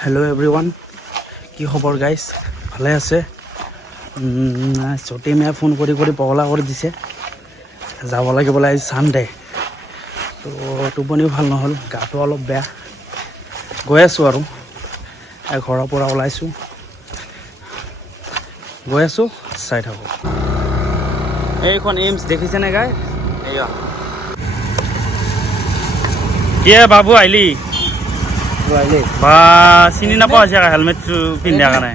Hello' everyone, কি খবৰ guys? ভালে আছে? চটিমে ফোন কৰি পগলা কৰি দিছে, যাব লাগিব আজি ছানডে। তো টোপনিও ভাল নহ'ল, গাটো অলপ বেয়া। গৈ আছোঁ আৰু ঘৰৰ পৰা ওলাইছোঁ, গৈ আছোঁ, চাই থাকোঁ। এইখন এইমছ দেখিছেনে গাই? এয়া কি বাবু আহিলি বা চিনি নাপাওঁ আছে হেলমেটটো পিন্ধাৰ কাৰণে।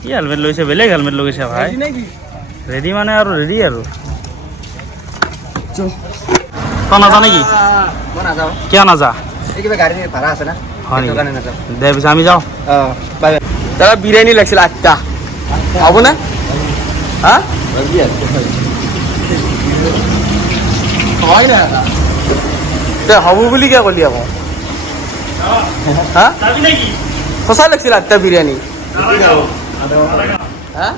কি হেলমেট লৈছে? বেলেগ হেলমেট লৈছে ভাই। ৰেডি মানে আৰু ৰেডি আৰু। তই নাযা নেকি? মই নাযাওঁ। কিয় নাযা? এই কিবা গাড়ী ভাড়া আছে না, হয় সেইটো নেকি? কাৰণে নাযাওঁ। দে পিছে আমি যাওঁ। দাদা বিৰিয়ানী লাগিছিল 8টা, হ'বনে? হা হয় না দে হ'ব বুলি কিয় ক'লি আকৌ? হা সঁচাই লাগিছিল 8টা বিৰিয়ানী। হা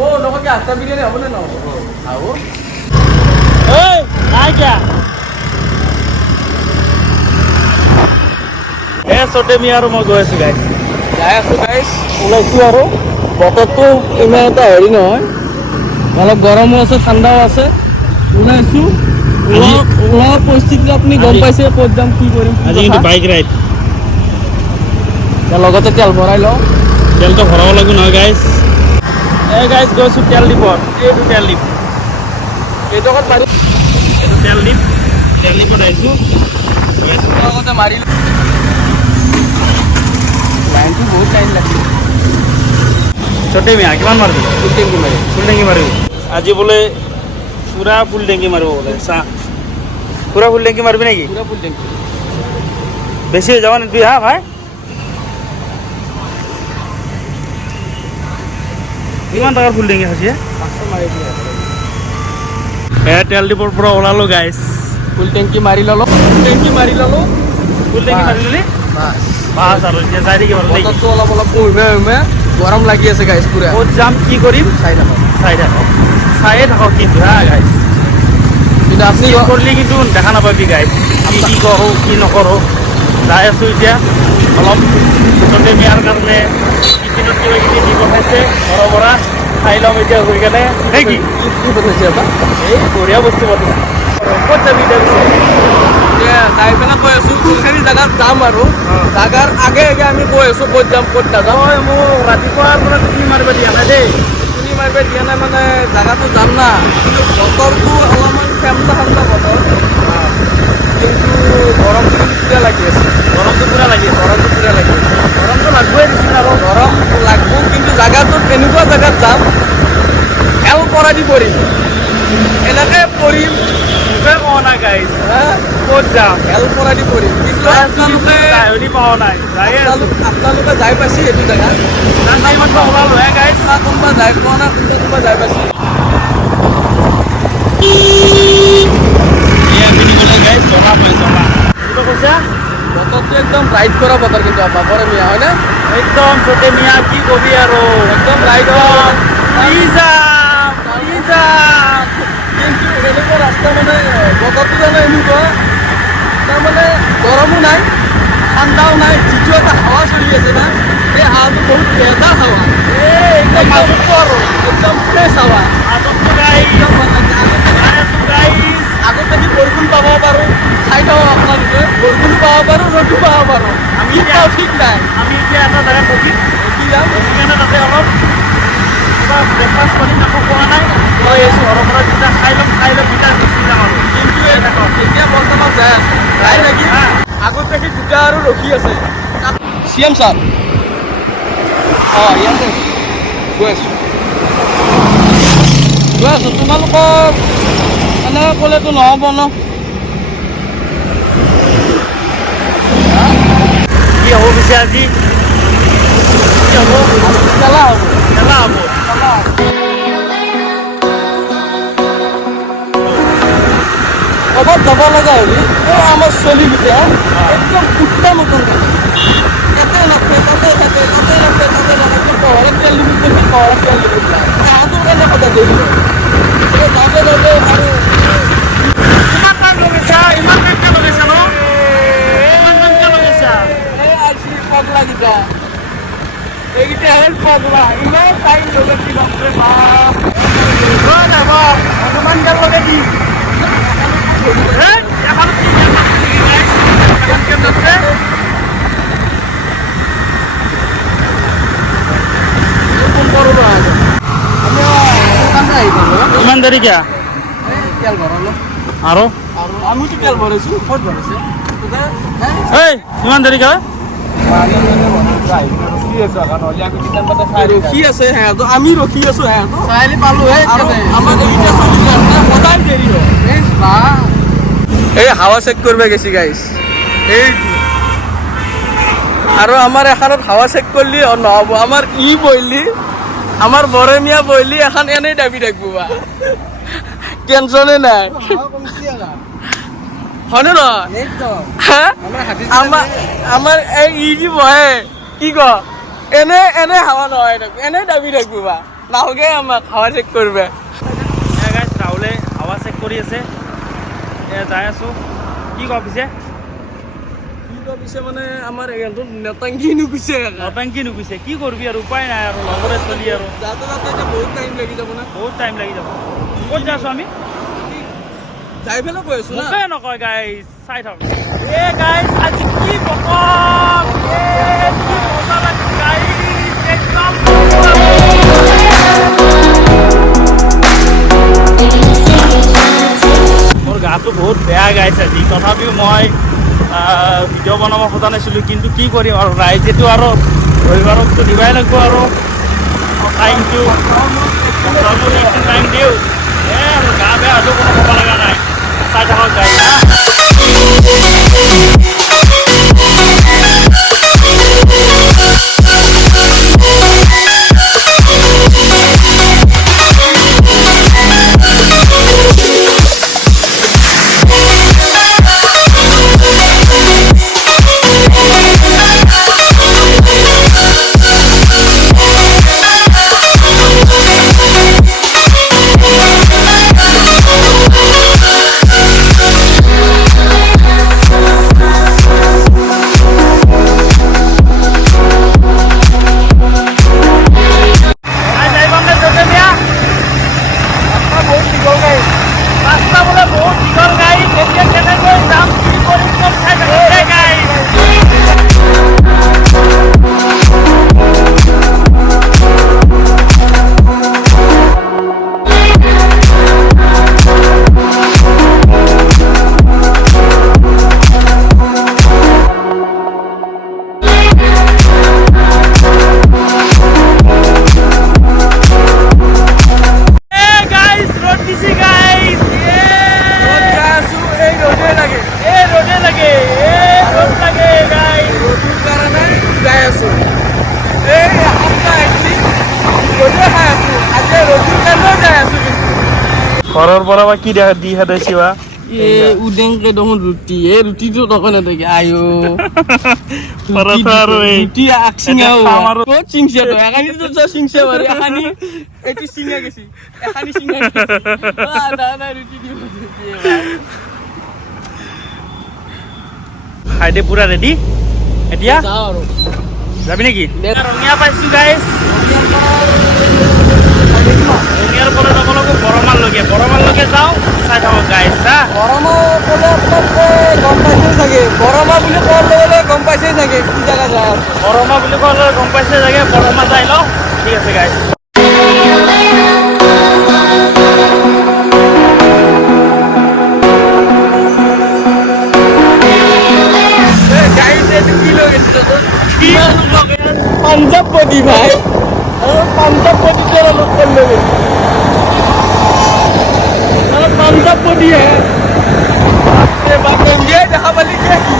অ' নক'কে 8টা বিৰিয়ানী হ'বনে নহ'ব? হ'ব। নাই কিয়া চটেমি আৰু মই গৈ আছোঁ গাইছ। যাই আছোঁ গাইছ, ওলাইছোঁ আৰু বতৰটো ইমান এটা হেৰি নহয়, অলপ গৰমো আছে ঠাণ্ডাও আছে। ওলাইছোঁ, ওলোৱা পৰিস্থিতিটো আপুনি গম পাইছে, ক'ত যাম কি কৰিম। আজি কিন্তু বাইক ৰাইড, লগতে তেল ভৰাই লওঁ। তেলটো ভৰাব লাগিব নহয় গাইছ। এই গাইছ গৈছোঁ তেল ডিপত, এইটো তেল ডিপ, এইডোখৰত মাৰি এইটো তেল ডিপত আহিছোঁ। লগতে মাৰি লাইনটো বহুত টাইম লাগিছে। চটেমি কিমান মাৰিবি? ফুল টেংকি মাৰি ফুল টেংকি মাৰিবি? আজি বোলে পুৰা ফুল টেংকি মাৰিব বোলে। চাহ পুৰা ফুল টেংকি মাৰিবি নেকি? পুৰা ফুল টেংকি। বেছি হৈ যাব নিদিবি হা ভাই। কিমান টকাৰ ফুল টেংকি খাইছে? 500 মাৰি দিয়ে। তেল ডিপৰ পৰা ওলালোঁ গাইছ। ফুল টেংকি মাৰি ল'লোঁ, ফুল টেংকি মাৰি ল'লোঁ। ফুল টেংকি মাৰি ল'লি? বাছ আৰু এতিয়া যাই থাকিব নেকি? বতৰটো অলপ উৰ্মে গৰম লাগি আছে গাইছ পুৰা। ক'ত যাম কি কৰিম চাই থাকক। চায়ে থাকক কিন্তু হা গাইছ। কিন্তু আপুনি কৰিলি কিন্তু দেখা নাপাবি গাইছ, আমি কি কৰোঁ কি নকৰোঁ। যাই আছোঁ এতিয়া অলপ চটে বিয়াৰ কাৰণে টিফিনত কিবা কিবি দি পঠাইছে ঘৰৰ পৰা, খাই ল'ম এতিয়া গৈ কেনে। নে কি পঠাইছে এটা এই বঢ়িয়া বস্তু পঠাইছে। ক'ত যাবি এতিয়া পিছে? যাই পেলাই কৈ আছোঁ কোনখিনি জেগাত যাম আৰু জাগাৰ আগে আগে আমি কৈ আছোঁ ক'ত যাম ক'ত নাযাওঁ। মোক ৰাতিপুৱাৰ পৰা টোপনি মাৰিব দিয়া নাই দেই। টোপনি মাৰিব দিয়া নাই মানে জাগাটো যাম না, কিন্তু বতৰটো অলপমান ঠাণ্ডা বতৰ, কিন্তু গৰমটো কিন্তু পূৰা লাগি আছে। গৰমটো পূৰা লাগি আছে। গৰমটো লাগবই দিছিল আৰু। গৰম লাগব, কিন্তু জাগাটোত এনেকুৱা জেগাত যাম এল পৰা দি পৰিম, এনেকৈ পৰিম মুখে কোৱা নাই গাইছ। হা ক'ত যাম? এল পৰা দি পৰিম। কিন্তু আপোনালোকে পোৱা নাই, যাই আছোঁ। আপোনালোকে যাই পাইছে এইটো জেগাত? টাইমত ওলালোঁ হে গাইছ। কোনোবা যাই পোৱা নাই, কোনোবা যাই পাইছে? বতৰটো একদম ৰাইড কৰা বতৰ, কিন্তু বাপৰে মিয়া হয়নে? একদম চটে মিয়া কি কবি আৰু একদম ৰাইড কিন্তু এনেকুৱা ৰাস্তা মানে বতৰটো জানো এনেকুৱা, তাৰমানে গৰমো নাই ঠাণ্ডাও নাই, যিটো এটা হাৱা চলি আছে না, সেই হাৱাটো বহুত বেজাৰ হাৱা। একদম মাজতো আৰু একদম ফ্ৰেছ হাৱা। আগত দেখি বৰষুণ পাব পাৰোঁ, চাই থাকক আপোনালোকে, বৰষুণো পাব পাৰোঁ, ৰ'দো পাব পাৰোঁ, আমি কি পাওঁ ঠিক নাই। আমি এতিয়া এটা জেগাত ৰখি যাম সেইকাৰণে তাতে অলপ কিবা ব্ৰেকফাষ্ট কৰি একো খোৱা নাই, লৈ আছোঁ ঘৰৰ পৰা যেতিয়া খাই ল'ম দুটা গুচি যাম আৰু। কিন্তু এতিয়া বৰ্তমান যাই আছোঁ, যাই থাকি আগত দেখি দুটা আৰু ৰখি আছে CM ছাৰ। ইয়াতে গৈ আছোঁ তোমালোকৰ এনেকৈ ক'লেতো নহ'ব ন। কি হ'ব পিছে আজি? কি হ'ব? খেলা হ'ব। খেলা হ'ব। ক'ৰবাত যাব লগা হ'লে আমাৰ চলিকেইটা একদম কুত্তা মতন থাকে, ইয়াতে নাপে তাতে থাকে, তাতে নাপে তাতে নাথাকে, পহৰত তেল দিব গৈছে, পহৰত তেল দিব যায়। তাহাঁতৰ কাৰণে সদায় দেৰি হয়। যাওঁতে আৰু ইমান টাইম লগাইছা ন? ইমান টাইম কিয় লগাইছা? এই আহিছে পাগলা কিটা এইকেইটা হেল পাগলা ইমান টাইম লগাইছি বাপৰে বাপ অকমান গাল লগাই দি এখন কি এখন কেমন আছে ফোন করো না আমি কামরা আই করব ইমান দেৰি কিয়া তেল ভৰালো আৰু আমি তো তেল ভৰাইছি কত ভৰাইছে এই ইমান দেৰি কিয়া ৰখি আছে হ্যাঁ তো আমি ৰখি আছো হ্যাঁ তো চাইলি পালো হে আমাৰ এইটা চলি যায় না সদায় দেৰি হয় এই হাৱা চেক কৰিব গেছি গাইস এই আৰু আমাৰ এখনত হাৱা চেক কৰলি নহব আমাৰ ই বইলি আমাৰ বৰেমিয়া বইলি এখন এনেই দাবি থাকবো বা টেনশনে নাই হয়নে নহয় আমাৰ এই ই কি বহে কি ক এনে হাৱা নহয় এনে দাবি থাকবো বা নাহগে আমাক হাৱা চেক কৰবে গাইছ ৰাহুলে হাৱা চেক কৰি আছে যাই আছো কি ক পিছে পিছে মানে আমাৰ এখানটো নেতাংকি নুকুছে নটাংকি নুকুছে কি কৰবি আৰু উপায় নাই আৰু লগৰে চলি আৰু যাতে এতিয়া বহুত টাইম লাগি যাব না বহুত টাইম লাগি যাব ক'ত যাই আছো আমি যাই পেলাই কৈ আছো না মোকে নকয় গাইছ চাই থাক এ গাইছ আজি কি বকম এ কি মজা লাগে গাইছ একদম মোৰ গাটো বহুত বেয়া গাইছ আজি তথাপিও মই ভিডিঅ' বনাব খোজা নাছিলোঁ কিন্তু কি কৰিম আৰু ৰাইজেতো আৰু ৰবিবাৰকতো দিবাই লাগিব আৰু টাইমটো টাইম দিওঁ আৰু গা বেয়া হ'লেও কোনো ক'ব লগা নাই চাই থাকক গাই ঘৰৰ পৰা বা কি দি খেদাইছি বা উদেংকে দেখোন ৰুটি এই ৰুটিটো তখন থাকে আয়ো পৰঠা আৰু এই ৰুটি আকচিঙাও ক'ত চিংছে তো এখানিতো যা চিংছে বাৰি এখানি এটি চিঙা গেছি এখানি চিঙা না ৰুটি দিব খাইতে পুৰা ৰেডি এতিয়া যাও আৰু যাবি নেকি ৰঙিয়া পাইছো গাইছ ৰঙিয়াৰ পৰা যাব লাগিব বৰমালৈকে যাওঁ চাই থাকক গাইছ হা বৰমা ক'লে আপোনালোকে গম পাইছে চাগে বৰমা বুলি কোৱাৰ লগে লগে গম পাইছে চাগে কি জেগা যায় বৰমা বুলি কোৱাৰ লগে গম পাইছে চাগে বৰমা যাই লওঁ ঠিক আছে গাইছ পাঞ্জাব বডি ভাই পাঞ্জাব বডি तेरा लोग कर लोगे पांजाब बॉडी है ये बात एमबीए जहां वाली क्या की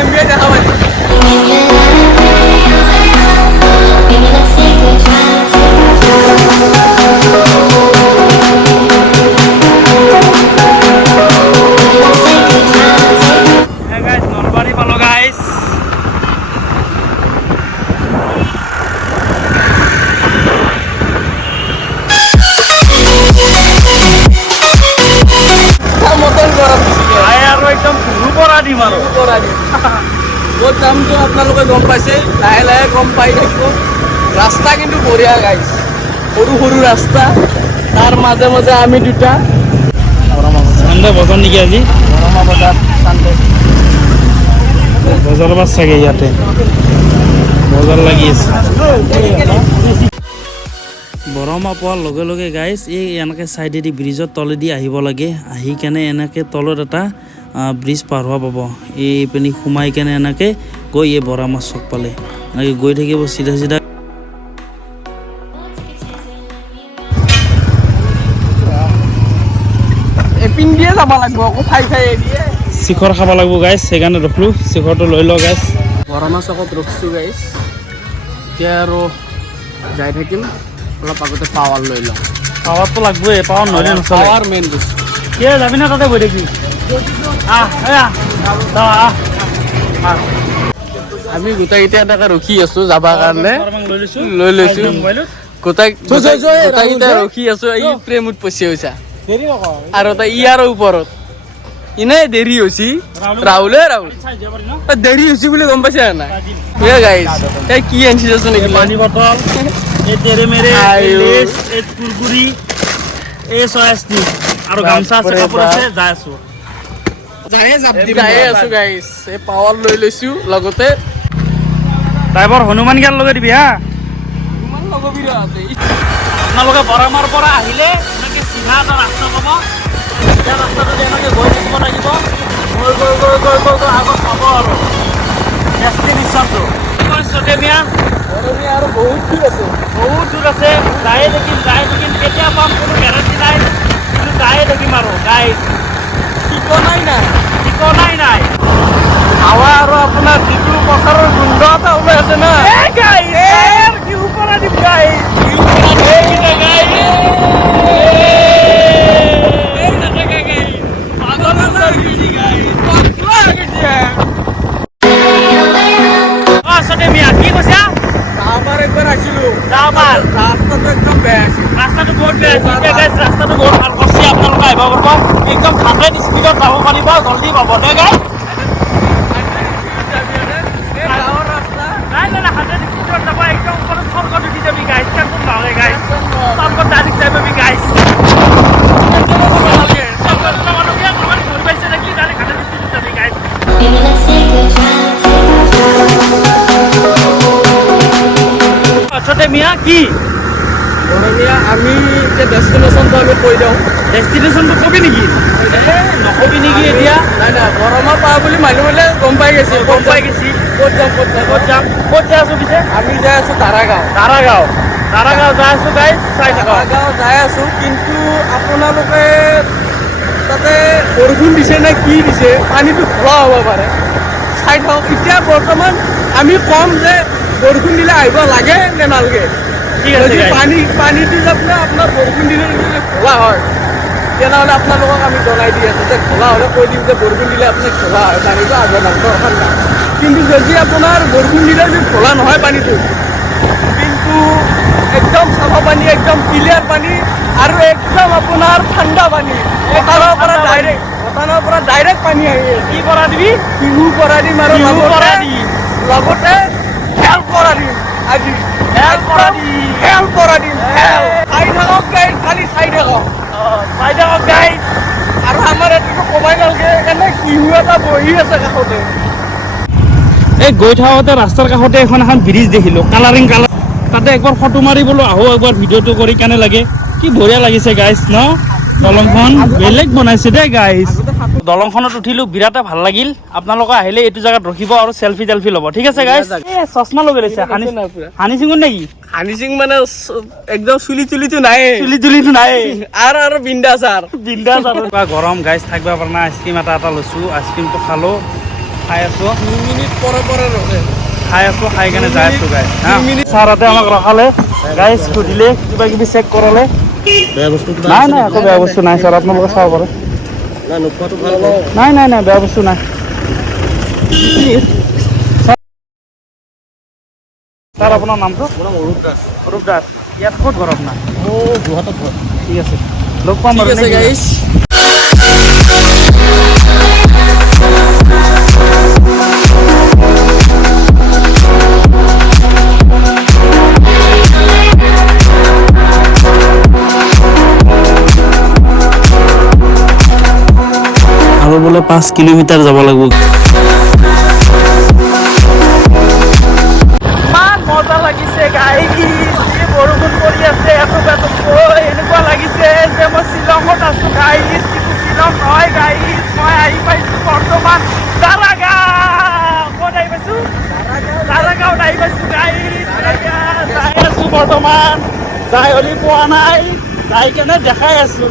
एमबीए जहां वाली ক'ত যামতো আপোনালোকে গম পাইছে, লাহে লাহে গম পাই থাকিব। ৰাস্তা কিন্তু বঢ়িয়া গাইছ, সৰু সৰু ৰাস্তা, তাৰ মাজে মাজে আমি দুটা। চান্দে বজাৰ নেকি আজি? বৰমা বজাৰ চানডে। বজাৰ বাছ চাগে ইয়াতে বজাৰ লাগি আছে। বৰমা পোৱাৰ লগে লগে গাইজ এই এনেকৈ চাইডেদি ব্ৰিজৰ তলেদি আহিব লাগে। আহি কেনে এনেকৈ তলত এটা ব্ৰিজ পাৰ হোৱা পাব। এইপিনে সোমাই কেনে এনেকৈ গৈ এই বৰমা চক পালে এনেকৈ গৈ থাকিব চিধা চিধা। এপিন দিয়ে যাব লাগিব, আকৌ খাই খাই দিয়ে। শিখৰ খাব লাগিব গাইজ, সেইকাৰণে ৰখলোঁ। শিখৰটো লৈ লওঁ গাইজ। বৰমা চকত ৰখিছোঁ গাইছ, এতিয়া আৰু যাই থাকিম। অলপ আগতে পাৱাৰ লৈ লওঁ। পাৱাৰটো লাগবই, পাৱাৰ নহ'লে নচলে। পাৱাৰ মেইন বস্তু। কিয় যাবি না তাতে বহি থাকিবি? আমি গোটেইকেইটা এনেকৈ ৰখি আছোঁ যাবৰ কাৰণে, লৈ লৈছোঁ। গোটেইকেইটা ৰখি আছোঁ। এই প্ৰেমত পচি হৈছা আৰু এটা ইয়াৰ ওপৰত ইনে দেৰি হৈছে। ৰাহুল দেৰি হৈছে বুলি গম পাইছে নাই? গাইছ এই কি আনিছে চাচোন, পানী বটল, এই তেৰে মেৰে, এই লেছ, এই কুৰকুৰি, এই চয়া ষ্টিক আৰু গামছা আছে, কাপোৰ আছে। যাই আছো গাইছ। এই পাৱাৰ লৈ লৈছোঁ লগতে। ড্ৰাইভাৰ হনুমান জ্ঞান লগাই দিবি হা। ইমান লগবি আপোনালোকে বৰমাৰ পৰা আহিলে এনেকৈ চিধা এটা ৰাস্তা পাব। এতিয়া ৰাস্তাটোত এনেকৈ গৈ থাকিব লাগিব। গৈ গৈ গৈ গৈ গৈ গৈ আগত পাব আৰু ডেষ্টিনেশ্যনটো। চটেমীয়া আৰু বহুত দূৰ আছে। বহুত দূৰ আছে। যায়ে থাকিম কেতিয়া পাম কোনো গেৰাণ্টি নাই, কিন্তু যায়ে থাকিম আৰু গাইজ। ঠিকনাই নাই। হাৱা আৰু আপোনাৰ যিটো পথাৰৰ গোন্ধ এটা ওলাই আছে না, কি ওপৰত দিম গাইজ। কি কৈছা? একবাৰ আহিছিলোঁ, যাবাৰ ৰাস্তাটো একদম বেয়া আছিল। ৰাস্তাটো বহুত বেয়া আছে। ৰাস্তাটো বহুত ভাল কৰিছে, আপোনালোকে আহিব পাৰিব। একদম 100 স্পীডত যাব পাৰিব, জল্দি পাব দে গাইজ। নাই 100 স্পীডত যাব, একদম ওপৰত স্বৰ্গত উঠি যাবি গাইজ। টেনশ্যন নহয় গাইজ, স্বৰ্গত ডাইৰেক্ট যাই পাবি গাইজ। মিয়া কি আমি এতিয়া ডেষ্টিনেশ্যনটো আমি কৈ দিওঁ। ডেষ্টিনেশ্যনটো কবি নেকি? নকবি নেকি এতিয়া? নাই বৰমা পাওঁ বুলি মানুহে গম পাই গৈছে। ক'ত যাই আছো পিছে? আমি যাই আছোঁ দাৰাগাঁও যাই আছো গাইজ, চাই থাকক। দাৰাগাঁও যাই আছোঁ, কিন্তু আপোনালোকে তাতে বৰষুণ দিছে নে কি দিছে, পানীটো খোলা হ'ব পাৰে, চাই থাকক। এতিয়া বৰ্তমান আমি কম যে বৰষুণ দিলে আহিব লাগে নে নালাগে। ঠিক আছে যদি গাইজ। পানীটো যাতে আপোনাৰ বৰষুণ দিলে যদি খোলা হয়, তেনেহ'লে আপোনালোকক আমি জনাই দি আছোঁ যে খোলা হ'লে কৈ দিম যে বৰষুণ দিলে আপুনি খোলা হয় পানীটো আগত লাগব। কিন্তু যদি আপোনাৰ বৰষুণ দিলে যদি খোলা নহয় পানীটো, কিন্তু একদম চাফা পানী, একদম ক্লিয়াৰ পানী আৰু একদম আপোনাৰ ঠাণ্ডা পানী, পথাৰৰ পৰা ডাইৰেক্ট পানী আহি আছে। কি কৰা দিবি? টিহু পৰা দিম আৰু টিহু পৰা লগতে দিম। হেল্প কৰা দিম। আজি হেল্প কৰা দিম। চাই থাকক গাইজ, খালি চাই থাকক। চাই থাকক গাইজ। আৰু আমাৰ এইটোতো কমাই নালাগে, এনে টিহু এটা বহি আছে কাষতে। এই গৈ থাকোঁতে ৰাস্তাৰ কাষতে এখন ব্ৰিজ দেখিলোঁ, কালাৰ। তাতে একবাৰ ফটো মাৰিবলৈ আহোঁ, একবাৰ ভিডিঅ'টো কৰি কেনে লাগে। কি বঢ়িয়া লাগিছে গাইজ ন? দলংখন বেলেগ বনাইছে দেই গাইজ। দলংখনত উঠিলোঁ, বিৰাটে ভাল লাগিল। আপোনালোকে আহিলে এইটো জেগাত ৰখিব আৰু চেল্ফি ল'ব, ঠিক আছে গাইজ? চশমা লগাই লৈছে, হানি সিঙত নেকি? হানি সিং মানে একদম চুলি তুলিটো নাই, আৰু বিন্দাছ আৰু গৰম গাইজ থাকিব পৰা নাই। আইচক্ৰীম এটা লৈছোঁ, আইচক্ৰীমটো খালোঁ, খাই আছোঁ। 2 মিনিট পৰে ৰখে। খাই কেনে যাই আছোঁ গাইজ। ছাৰহঁতে আমাক ৰখালে গাইজ, সুধিলে কিবা কিবি চেক কৰালে। নাই একো বেয়া বস্তু নাই ছাৰ, আপোনালোকে চাব পাৰে। নাই বেয়া বস্তু নাই। ছাৰ আপোনাৰ নামটো? অৰূপ দাস। ইয়াত ক'ত ঘৰ আপোনাৰ? যোৰহাটত ঘৰ। ঠিক আছে, লগ পাম বাৰু। গাইজ। আৰু বোলে 5 কিলোমিটাৰ যাব লাগিব। ইমান মজা লাগিছে গাইজ, বৰষুণ পৰি আছে এনেকুৱা লাগিছে যে মই শ্বিলঙত আছো গাইজ, কিন্তু শ্বিলং নহয় গাইজ, মই আহি পাইছো বৰ্তমান দাৰাগাঁও। ক'ত আহি পাইছো? দাৰাগাঁৱত আহি পাইছো গাইজ। যাই আছো বৰ্তমান, যাই হলি পোৱা নাই, যাই কেনে দেখাই আছো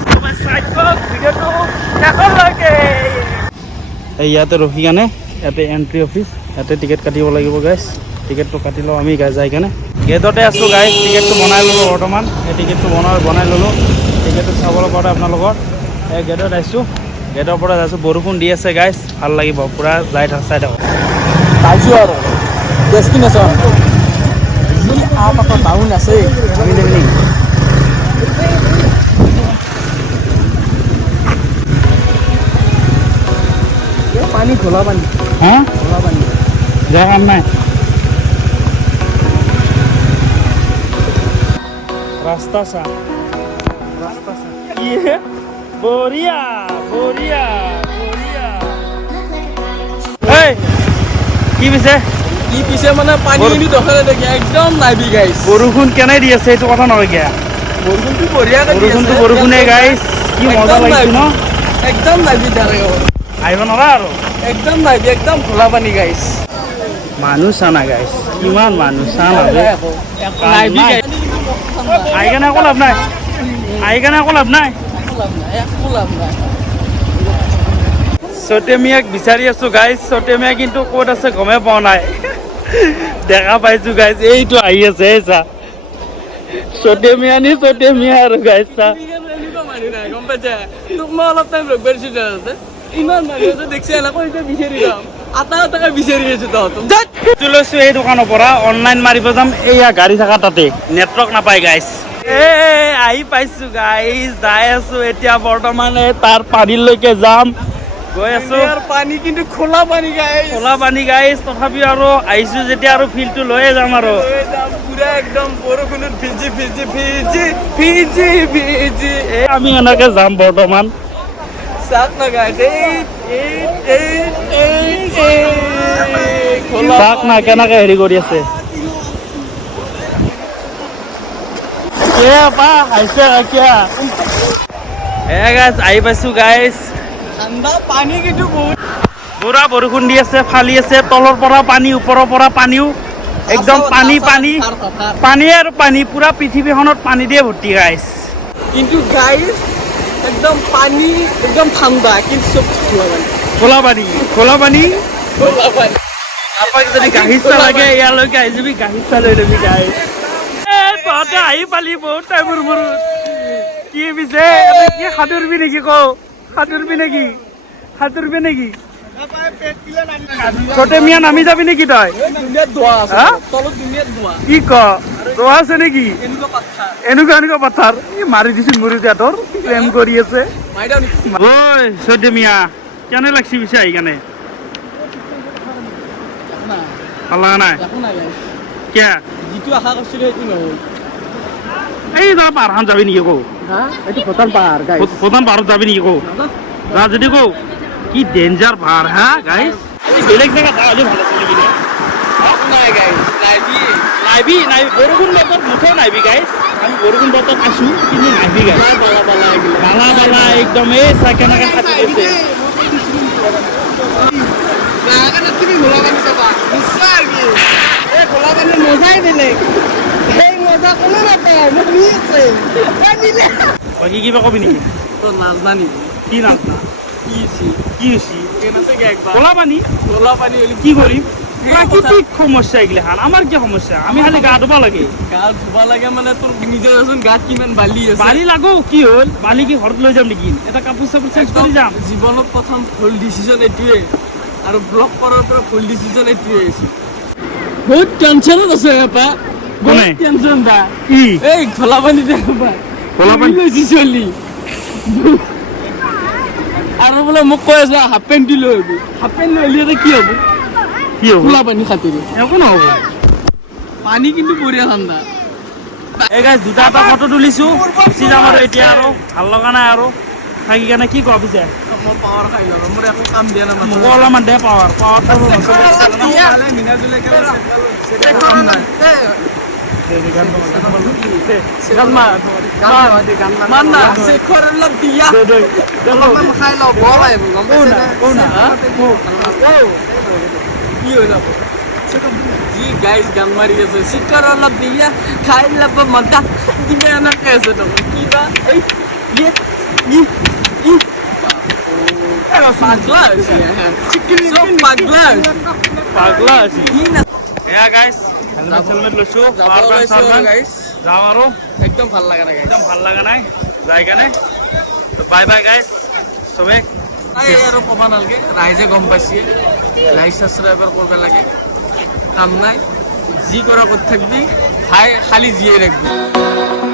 ভিডিঅ'টো শেষলৈকে। ইয়াতে ৰখি কেনে ইয়াতে এণ্ট্ৰি অফিচ, ইয়াতে টিকেট কাটিব লাগিব গাইজ। টিকেটটো কাটি লওঁ আমি যাই কেনে। গেটতে আছোঁ গাইজ, টিকেটটো বনাই ল'লোঁ বৰ্তমান। এই টিকেটটো বনাই ল'লোঁ। টিকেটটো চাবলৈ পাৰোঁ আপোনালোকৰ। এই গেটত আহিছোঁ, গেটৰ পৰা যাইছোঁ। বৰষুণ দি আছে গাইজ, ভাল লাগিব পূৰা চাই থাকক। পাইছোঁ আৰু ডেষ্টিনেশ্যন আপাতত টাউন আছে। আমি যাবি নেকি? পানী ঘোলা পানী, হা ঘোলা পানী। যা কাম নাই। রাস্তা সা ইয়ে বঢ়িয়া বঢ়িয়া বঢ়িয়া। এই কি পিছে কি পিছে মানে পানী কিন্তু দখলে দেখি একদম নাইবি গাইছ। বৰষুণ কেনে দি আছে এইটো কথা নহয় কিয়া? বৰষুণটো বঢ়িয়াকে দি আছে। বৰষুণটো বৰষুণে গাইছ, কি মজা লাগিছে ন? একদম নাইবি দাৰেগাঁও, আহিব নোৱাৰা আৰু। একদম নাইবি, একদম ঘোলা পানী গাইছ। মানুহ চানা গাইছ, কিমান মানুহ চানা নাইবি গাইছ। আহি কেনে একো লাভ নাই, আহি কেনে একো লাভ নাই। একো লাভ নাই। চটেমিয়াক বিচাৰি আছো গাইজ, চটেমিয়া কিন্তু ক'ত আছে গমেই পোৱা নাই। দেখা পাইছো গাইজ, এইটো আহি আছে এই চা, চটেমিয়া নি চটেমিয়া আৰু গাইজ চা। এনেকুৱা মানুহ নাই গম পাইছা, তোক মই অলপ টাইম লগ পাইছো তাতে, ইমান মানুহ আছে দেখছি এনেকৈ বিচাৰি যাম, আটা বিচাৰি আছো তহঁতক। লৈছো এই দোকানৰ পৰা, অনলাইন মাৰিব যাম, এইয়া গাড়ী থকা তাতে নেটৱৰ্ক নাপায় গাইজ। আহি পাইছো গাইজ, যাই আছো এতিয়া বৰ্তমান তাৰ পানীলৈকে যাম, গৈ আছো। পানী কিন্তু খোলা পানী গাইছ, খোলা পানী গাইজ, তথাপিও আৰু আহিছো যেতিয়া আৰু ফিল্ডটো লৈয়ে যাম আৰু। পুৰা একদম বৰষুণত ভিজি ভিজি ভিজি ভিজি ভিজি আমি এনেকে যাম বৰ্তমান। চাক না গাইছ, চাক না কেনেকে হেৰি কৰি আছে। আহি পাইছো গাইজ, ঠাণ্ডা পানী কিন্তু বহুত। পুৰা বৰষুণ দি আছে, ফালি আছে, তলৰ পৰা পানী, ওপৰৰ পৰা পানীও, একদম পানী পানী পানী আৰু পানী, পুৰা পৃথিৱীখনত পানী দিয়ে ভৰ্তি গাইজ। কিন্তু গাইছ একদম পানী একদম ঠাণ্ডা, কিন্তু চব খোলা পানী, খোলা পানী, খোলা পানী। খোলা পানী। আপোনাক যদি গাখীৰ চাহ লাগে ইয়ালৈকে আহি যাবি, গাখীৰ চাহ লৈ ল'বি গাইজ। তহঁতে আহি পালি বহুত টাইমৰ মূৰত। কি পিছে কি সাঁতুৰিবি নেকি? সাঁতুৰিবি নেকি? সাঁতুৰিবি নেকি? চটেমিয়া নামি যাবি নেকি তই? দুনিয়াত ধোৱা আছে, হা? তলত দুনিয়াত ধোৱা। কি ক দোৱা আছে নেকি? এনেকুৱা পাথৰ এনেকুৱা পাথাৰ মাৰি দিছিল মোৰ এতিয়া তোৰ প্ৰেম কৰি আছে। মাৰি দাও নেকি? ঐ চটেমিয়া কেনে লাগছি পিছে আহি কেনে? ভাল লগা নাই একো নাই গাইছ, কিয়া? যিটো আশা কৰিছিলো সেইটো নহ'ল। এই যা পাহাৰখন যাবি নেকি কৌ? হা, এইটো ভূটান পাহাৰ গাইছ। প্ৰধান পাহাৰত যাবি নেকি কৌ? যা যদি কৌ, কি ডেঞ্জাৰ পাহাৰ হা গাইজ। বেলেগ জেগাত যা হ'লে ভাল আছিল নেকি? একো নাই গাইছ, নাইবি। নাই বৰষুণ বতৰত মুঠেও নাইবি গাইজ। আমি বৰষুণ বতৰত আছো কিন্তু নাইবি গাইজ। বালা একদম এই চা কেনেকে কাটি দিছে। তুমি খোলা পানী চাবা, নিশ্চয় আৰু এই খোলা পানীৰ মজাই বেলেগ। সেই মজা কোনো নাপায়, মোক নি আছে। বাকী কিবা কবি নেকি? তই নাজনা নেকি? কি নাজনা? কি হৈছে? কি হৈছে? কেনেকে একবাৰ কলা পানী খোলা পানী হ'লে কি কৰিম? প্ৰাকৃতিক সমস্যা এইগিলাখান, আমাৰ কি সমস্যা? আমি খালি গা ধুব লাগে। গা ধুব লাগে মানে তোৰ নিজে দেচোন গাত কিমান বালি আছে। বালি লাগো কি হ'ল? বালি কি ঘৰত লৈ যাম নেকি? এটা কাপোৰ চাপোৰ চেঞ্জ কৰি যাম। জীৱনত প্ৰথম ভুল ডিচিশ্যন এইটোৱে, আৰু ব্লক কৰাৰ পৰা ভুল ডিচিশ্যন এইটোৱে হৈছে। বহুত টেনশ্যনত আছে আপা, কোনে? বহুত টেনশ্যন দা। কি এই খোলা পানী দেখা খোলা পানী? লৈছি চলি আৰু বোলে মোক কৈ আছে হাফ পেণ্টটো লৈ আহিবি। হাফ পেণ্ট লৈ আহিলে কি হ'ব? কি হ'ব? খোলা পানী খাতিৰে একো নহ'ব। পানী কিন্তু বঢ়িয়া ঠাণ্ডা। এই গাইজ দুটা এটা ফটো তুলিছো, গুচি যাম আৰু এতিয়া আৰু ভাল লগা নাই আৰু থাকি কেনে কি কোৱা পিছে মই পাৱাৰ খাই ল'ম মোৰ একো কাম দিয়া নাই মোক অলপমান দে পাৱাৰটো মিনাজুলে কাম নাই মান না শেখৰ অলপ দিয়া অলপমান খাই লওঁ বৰ আহিব গম পাইছে কি হৈ যাব যি গাইজ গান মাৰি আছে শেখৰ অলপ দিয়া খাই ল'ব মজা দিবে এনেকৈ আছে দেখোন কিবা এই পাগলা হৈছে চব পাগলা পাগলা আছে কি না এয়া গাইছ হেলমেট লৈছো গাইজ যাওঁ আৰু একদম ভাল লগা নাই একদম ভাল লগা নাই যাই কাৰণে তো বাই বাই গাইছ চবে আৰু ক'ব নালাগে ৰাইজে গম পাইছে লাইক ছাবস্ক্ৰাইবাৰ কৰিব লাগে কাম নাই যি কৰা কৰি থাকবি খাই খালি জীয়াই ৰাখবি